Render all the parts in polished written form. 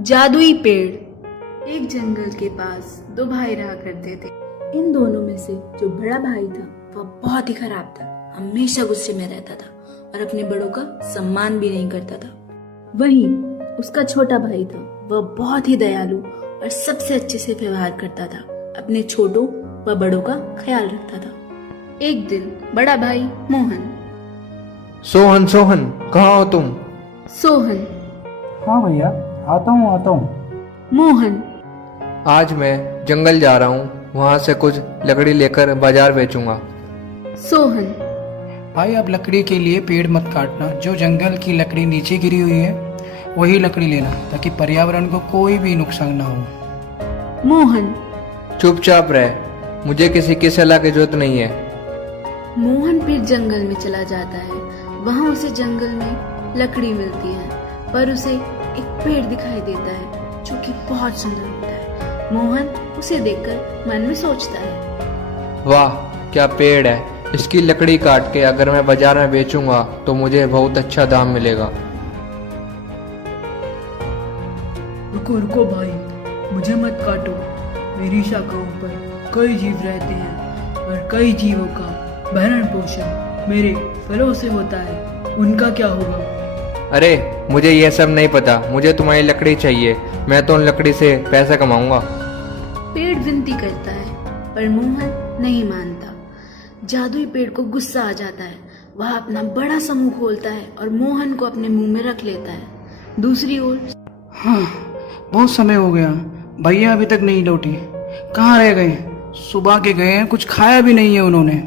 जादुई पेड़। एक जंगल के पास दो भाई रहा करते थे। इन दोनों में से जो बड़ा भाई था वह बहुत ही खराब था, हमेशा गुस्से में रहता था और अपने बड़ों का सम्मान भी नहीं करता था। वहीं उसका छोटा भाई था, वह बहुत ही दयालु और सबसे अच्छे से व्यवहार करता था, अपने छोटों व बड़ों का ख्याल रखता था। एक दिन बड़ा भाई मोहन। सोहन सोहन, कहाँ हो तुम? सोहन। हाँ भैया, आता हूँ। मोहन। आज मैं जंगल जा रहा हूँ, वहाँ से कुछ लकड़ी लेकर बाजार बेचूंगा। सोहन। भाई अब लकड़ी के लिए पेड़ मत काटना, जो जंगल की लकड़ी नीचे गिरी हुई है वही लकड़ी लेना, ताकि पर्यावरण को कोई भी नुकसान ना हो। मोहन। चुपचाप रह, मुझे किसी की सलाह की जरूरत नहीं है। मोहन फिर जंगल में चला जाता है। वहाँ उसे जंगल में लकड़ी मिलती है, पर उसे एक पेड़ दिखाई देता है जो कि बहुत सुंदर होता है। मोहन उसे देखकर मन में सोचता है, वाह क्या पेड़ है, इसकी लकड़ी काट के अगर मैं बाजार में बेचूंगा तो मुझे बहुत अच्छा दाम मिलेगा। रुको रुको भाई, मुझे मत काटो। मेरी शाखाओं पर कई जीव रहते हैं और कई जीवों का भरण पोषण मेरे फलों से होता है, उनका क्या होगा? अरे मुझे यह सब नहीं पता, मुझे तुम्हारी लकड़ी चाहिए, मैं तो उन लकड़ी से पैसा कमाऊंगा। पेड़ विनती करता है पर मोहन नहीं मानता। जादुई पेड़ को गुस्सा आ जाता है। वह अपना बड़ा सा मुंह खोलता है और मोहन को अपने मुंह में रख लेता है। दूसरी ओर हाँ, बहुत समय हो गया, भैया अभी तक नहीं लौटे। कहाँ रह गए? सुबह के गए हैं, कुछ खाया भी नहीं है उन्होंने।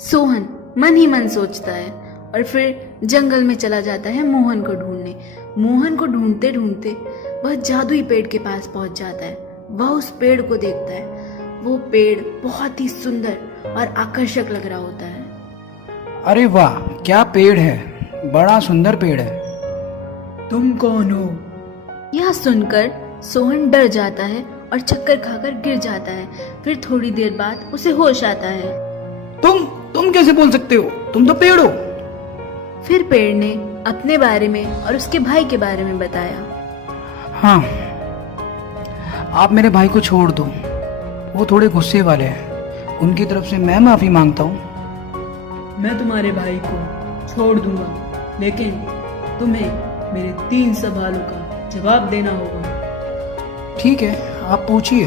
सोहन मन ही मन सोचता है और फिर जंगल में चला जाता है मोहन को ढूंढने। मोहन को ढूंढते ढूंढते वह जादुई पेड़ के पास पहुंच जाता है। वह उस पेड़ को देखता है। वो पेड़ बहुत ही सुंदर और आकर्षक लग रहा होता है। अरे वाह, क्या पेड़ है, बड़ा सुंदर पेड़ है। तुम कौन हो? यह सुनकर सोहन डर जाता है और चक्कर खाकर गिर जाता है। फिर थोड़ी देर बाद उसे होश आता है। तुम कैसे बोल सकते हो? तुम तो पेड़ हो। फिर पेड़ ने अपने बारे में और उसके भाई के बारे में बताया। हाँ, आप मेरे भाई को छोड़ दो, वो थोड़े गुस्से वाले हैं, उनकी तरफ से मैं माफी मांगता हूँ। मैं तुम्हारे भाई को छोड़ दूंगा, लेकिन तुम्हें मेरे 3 सवालों का जवाब देना होगा। ठीक है, आप पूछिए।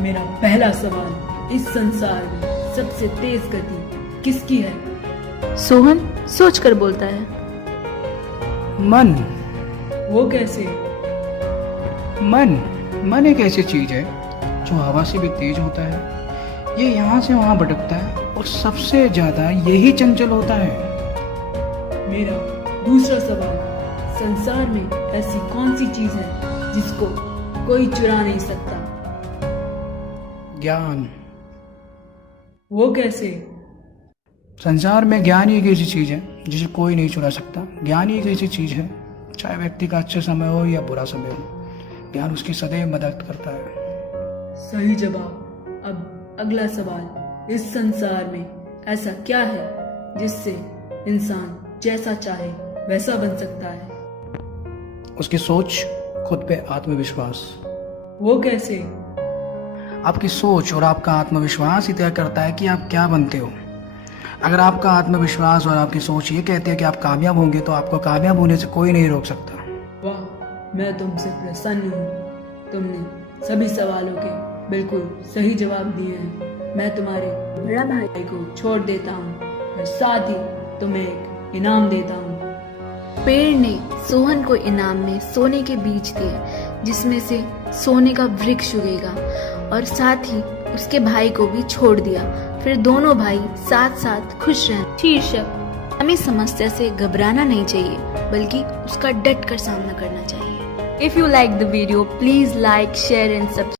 मेरा पहला सवाल, इस संसार में सबसे तेज गति किसकी है? सोहन सोचकर बोलता है, मन। वो कैसे? मन एक ऐसी चीज है जो हवा से भी तेज होता है। ये यहाँ से वहाँ भटकता है और सबसे ज्यादा यही चंचल होता है। मेरा दूसरा सवाल, संसार में ऐसी कौन सी चीज है जिसको कोई चुरा नहीं सकता? ज्ञान। वो कैसे? संसार में ज्ञान ही एक ऐसी चीज है जिसे कोई नहीं चुरा सकता। ज्ञान ही एक ऐसी चीज है, चाहे व्यक्ति का अच्छा समय हो या बुरा समय हो, ज्ञान उसकी सदैव मदद करता है। सही जवाब। अब अगला सवाल, इस संसार में ऐसा क्या है जिससे इंसान जैसा चाहे वैसा बन सकता है? उसकी सोच, खुद पे आत्मविश्वास। वो कैसे? आपकी सोच और आपका आत्मविश्वास ही तय करता है कि आप क्या बनते हो। अगर आपका आत्मविश्वास और आपकी सोच ये कहते हैं कि आप कामयाब होंगे, तो आपको कामयाब होने से कोई नहीं रोक सकता। वाह, मैं तुमसे प्रसन्न हूँ। तुमने सभी सवालों के बिल्कुल सही जवाब दिए हैं। मैं तुम्हारे बड़ा भाई को छोड़ देता हूँ और साथ ही तुम्हें एक इनाम देता हूँ। पेड़ ने सोहन को इनाम में सोने के बीज दिए, जिसमें से सोने का वृक्ष उगेगा, और साथ ही उसके भाई को भी छोड़ दिया। फिर दोनों भाई साथ साथ खुश रहे। शीर्षक, हमें समस्या से घबराना नहीं चाहिए, बल्कि उसका डट कर सामना करना चाहिए। If you like the video, please like, share and subscribe.